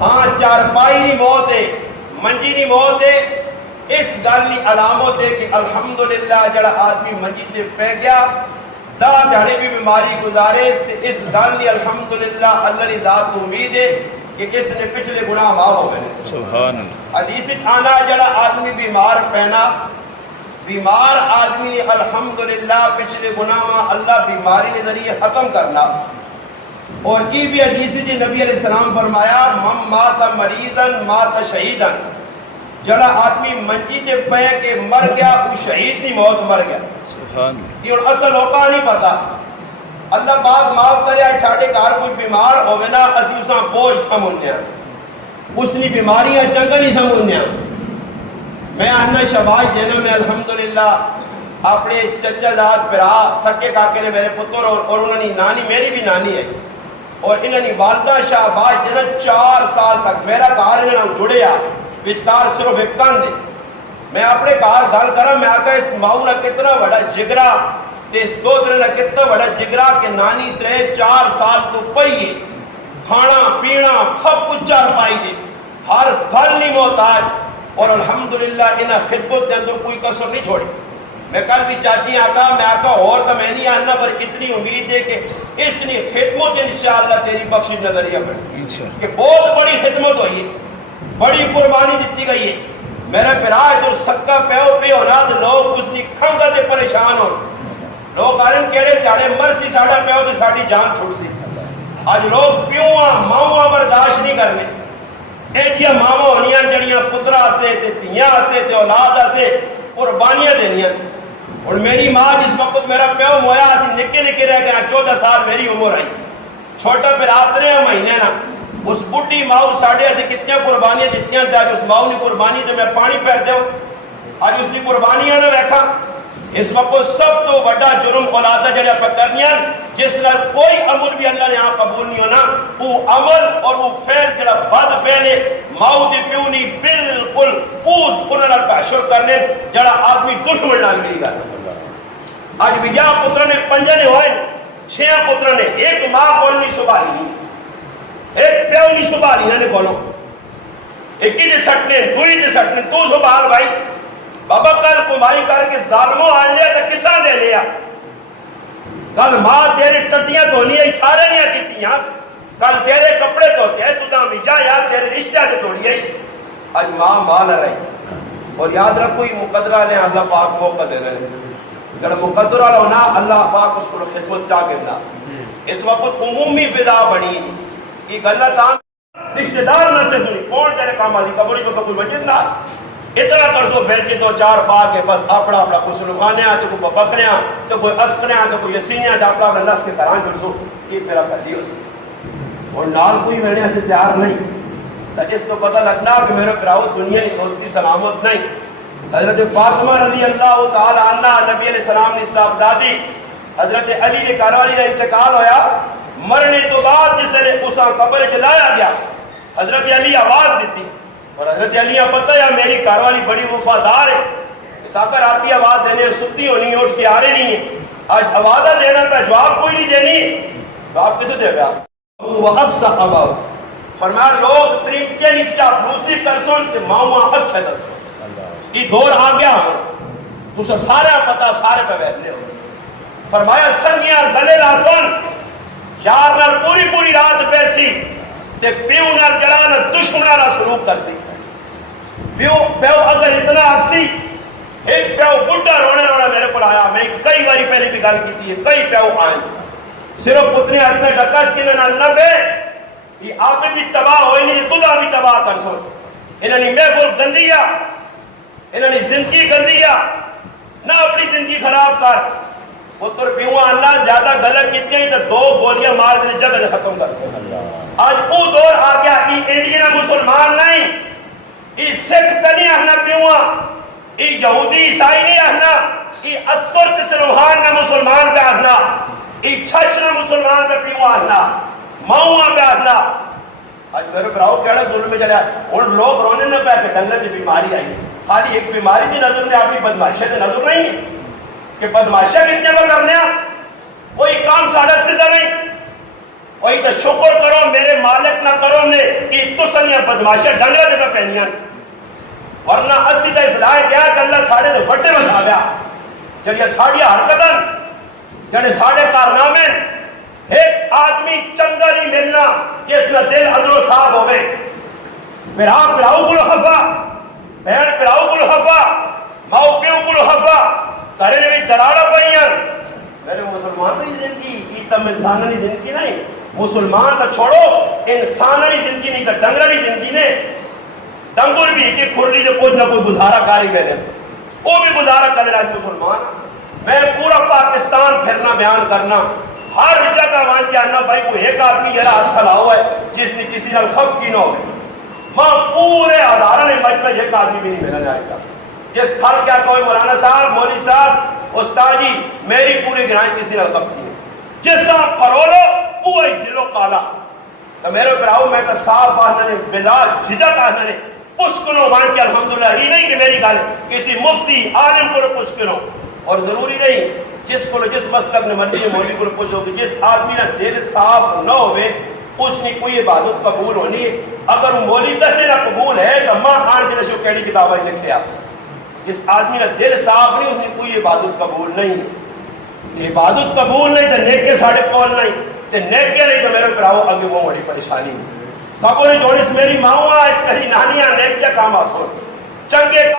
ہاں چارپائی نہیں موت ہے، منجی نہیں موت ہے، اس گل کی علامت ہے کہ الحمدللہ جڑا آدمی منجی تے پہ گیا دا دہڑے بھی بیماری گزارے، اس گل کی الحمدللہ اللہ کی ذات کو امید ہے کہ اس نے پچھلے گناہ معاف ہو گئے۔ سبحان اللہ۔ حدیث آنا جڑا آدمی بیمار پینا، بیمار آدمی نے الحمدللہ پچھلے گناہ اللہ بیماری کے ذریعے ختم کرنا۔ اور یہ بھی حدیث جی نبی علیہ السلام فرمایا من مات مریضن مات شہیدن، جڑا آدمی منجی تے پہ کے مر گیا وہ شہید دی موت مر گیا۔ سبحان یہ اور اصل ہوتا نہیں پتا۔ اللہ پاک معاف کرے آج ساڑھے گھر کوئی بیمار ہوئے نا اسی اساں بوجھ سمجھنے ہیں، اس نے بیماریاں چنگا نہیں سمجھنے ہیں۔ میں آنا شباش دینا میں الحمدللہ اپنے چچا داد پرا سکے کاکے نے میرے پتر اور انہوں نے نانی میری بھی نانی ہے اور انہوں نے والدہ شہباز دینا 4 سال تک میرا گھر انہوں نے جڑے آ بچکار صرف ایک کند ہے۔ میں اپنے گھر گل کرا میں آکا اس ماؤ نے کتنا بڑا جگرا تے اس دو درے نے کتنا بڑا جگرا کہ نانی 3-4 سال تو پئی کھانا پینا سب کچھ چار پائی دے، ہر گل نہیں محتاج، اور الحمدللہ انہاں خدمت دے اندر کوئی کسر نہیں چھوڑی۔ میں کل بھی چاچی آکا میں آکا اور تو میں نہیں آنا پر اتنی امید ہے کہ اس نے خدمت انشاءاللہ تیری بخشش نظریہ کرتی کہ بہت بڑی خدمت ہوئی ہے، بڑی قربانی دیتی گئی ہے۔ میرا پراج اور سکا پیو پہ ہونا تو لوگ اس نے کھنگا دے پریشان ہو، لوگ آرن کہڑے چاڑے مرسی ساڑا پیو تو ساڑی جان چھوٹ سی۔ آج لوگ پیوہاں ماؤں برداشت نہیں کرنے، ایجیا ماما ہونیاں جڑیاں پترہ سے تے تیاں سے تے اولاد سے قربانیاں دینیاں۔ اور میری ماں جس وقت میرا پیو مویا اسی نکے نکے رہ گیا 14 سال میری عمر آئی، چھوٹا پھر آترے مہینے نا اس بڑی ماؤ ساڑھے سے کتنے قربانیاں دیتیاں تھے۔ آج اس ماؤ نے قربانی تو میں پانی پھیر دے ہوں، آج اس نے قربانیاں نہ ویکھا۔ اس وقت سب تو بڑا جرم اولادہ جڑا پکرنیاں جس نے کوئی عمل بھی اللہ نے آن قبول نہیں ہونا، وہ عمل اور وہ فعل جڑا بد فعل ہے ماؤ دی پیونی بالکل پوز انہوں نے پیشور کرنے جڑا آدمی دشمن نال ملی گا۔ آج بھی یا پتر نے 5 نے ہوئے 6 پتر نے ایک ماں کول نہیں سنبھالی نہیں، ایک پیو نہیں سنبھالی نے کولو، ایک ہی دے سٹنے دوئی دے سٹنے تو سنبھال بھائی۔ بابا کل کمائی کر کے ظالموں آن لیا تو کساں دے لیا، کل ماں تیری ٹٹیاں دھونی ہے سارے نہیں کیتیاں، کل تیرے کپڑے دھوتے ہیں تو دامی جا یار تیرے رشتہ سے توڑی ہے۔ آج ماں نہ رہی، اور یاد رکھو یہ مقدرہ نے اللہ پاک موقع دے رہے، اگر مقدرہ ہونا اللہ پاک اس کو خدمت چاہ کرنا۔ اس وقت عمومی فضا بنی یہ غلط آن رشتہ دار نہ سے سنی کون تیرے کام آدھی قبولی کو کوئی مسجد نہ اتنا کرسو پھر کے 2-4 پا کے بس اپنا اپنا کوئی سلوکانے آتے کوئی بکرے آتے تو کوئی اسکنے آتے کوئی یسینے آتے اپنا اپنا نس کے کران کرسو یہ پھر آپ کہتی ہو سکتے اور نال کوئی میرے سے تیار نہیں تا جس تو پتہ لگنا کہ میرے پراؤ دنیا کی دوستی سلامت نہیں۔ حضرت فاطمہ رضی اللہ تعالی عنہ نبی علیہ السلام نے صاحبزادی حضرت علی نے کاروالی کا انتقال ہویا، مرنے تو بعد جس نے اسا قبر چلایا گیا حضرت علی آواز دیتی اور حضرت علی پتہ ہے میری کاروالی بڑی وفادار ہے، اس آکر آتی آواز دینے ستی ہونی ہے اٹھ کے آ رہے نہیں ہے، آج آوازہ دینا پہ جواب کوئی نہیں دینی، جواب کسے دے گا وہ اکسا اباؤ فرمایا لوگ طریقے نیچا بروسی کرسون کہ ماؤں اکھے دسو یہ دور آ گیا ہوں تو سارا پتہ سارے پہ بیٹھنے ہو۔ فرمایا سنگیاں گلے لاسون یار نال پوری رات پیسی تے پیو نال جڑانا دشمنہ نال سلوک کر سی، پیو اگر اتنا اکسی ایک پیو بڑھا رونے میرے کو آیا، میں کئی باری پہلے بھی گل کی ہے کئی پیو آئیں صرف پتنے ہاتھ میں ڈکس کی نہ لبے یہ آپ بھی تباہ ہوئی نہیں تُدہ بھی تباہ کر سو، انہوں نے محفل گندیا انہوں نے زندگی گندیا نہ اپنی زندگی خراب کر پتر پیوان اللہ زیادہ غلط کتنے ہی تو 2 گولیاں مار دے جگہ دے ختم کر سو۔ آج وہ دور آ گیا یہ انڈین مسلمان نہیں، یہ سکھ پہ نہیں آہنا پیوان، یہ یہودی عیسائی نہیں آہنا، یہ اسکر تسلوحان نہ مسلمان پہ آہنا، یہ چھچ نہ مسلمان پہ پیوان آہنا، ماؤں پہ آہنا۔ آج میرے براؤ کہنا ظلم میں چلے اور لوگ رونے نہ پہ کہ ڈنگر سے بیماری آئی، خالی ایک بیماری کی نظر میں آپ کی بدماشیہ کی نظر نہیں کہ بدماشیہ کتنے پر کرنے کوئی کام سادہ سدھا نہیں، وہی تو شکر کرو میرے مالک نہ کرو نے کہ تسنیاں بدماشیاں ڈنگرے دے پہ پہنیاں ورنہ اسی تا اصلاح کیا کہ اللہ ساڑھے دے بڑے بتا گیا جڑی ساڑھی حرکتن جڑے ساڑھے کارنامے ایک آدمی چنگا نہیں ملنا جس کا دل اندروں صاف ہوئے پھراؤ کلو خفا بہن پھراؤ کلو خفا ماؤ پیو کلو خفا کرے نے بھی دراڑا پائیاں میرے مسلمان کی زندگی کی تم انسان کی زندگی نہیں مسلمان تو چھوڑو انسان کی زندگی نہیں تو ڈنگر کی زندگی نے ڈنگر بھی کہ کھرلی جو کچھ نہ کوئی گزارا کاری گئے وہ بھی گزارا کرنے رہا مسلمان میں پورا پاکستان پھرنا بیان کرنا ہر جگہ وہاں جانا بھائی کوئی ایک آدمی جرا ہاتھ کھلا ہوا ہے جس نے کسی نال خف کی نہ ہوگی ماں پورے ہزارہ نے مجمع ایک آدمی بھی نہیں ملا جائے گا جس کھل کیا کوئی مولانا صاحب مولوی صاحب استاد جی میری پوری گرائیں کسی نال خف کی ہے جس آپ پرولو وہی دلو کالا تو میرے براؤ میں تو صاف آہنے نے بلا جھجک آہنے نے پوچھ کرو وہاں کی الحمدللہ ہی نہیں کہ میری گال کسی مفتی عالم کو پوچھ کرو اور ضروری نہیں جس کو جس مسلک نے مرضی مولوی کو پوچھو کہ جس آدمی نے دل صاف نہ ہوئے اس نے کوئی عبادت قبول ہونی ہے اگر وہ مولوی دسے نہ قبول ہے تو ماں آن کے نشو کیڑی کتابیں لکھے آپ جس آدمی نے دل صاف نہیں اس نے کوئی عبادت قبول نہیں ہے عبادت قبول نہیں تو نیکے ساڑھے قول نہیں تو نیکے نہیں تو میرے براؤ اگے وہ بڑی پریشانی ہے قبول جوڑس میری ماں اس میری نانیاں نیکے کام آسو چنگے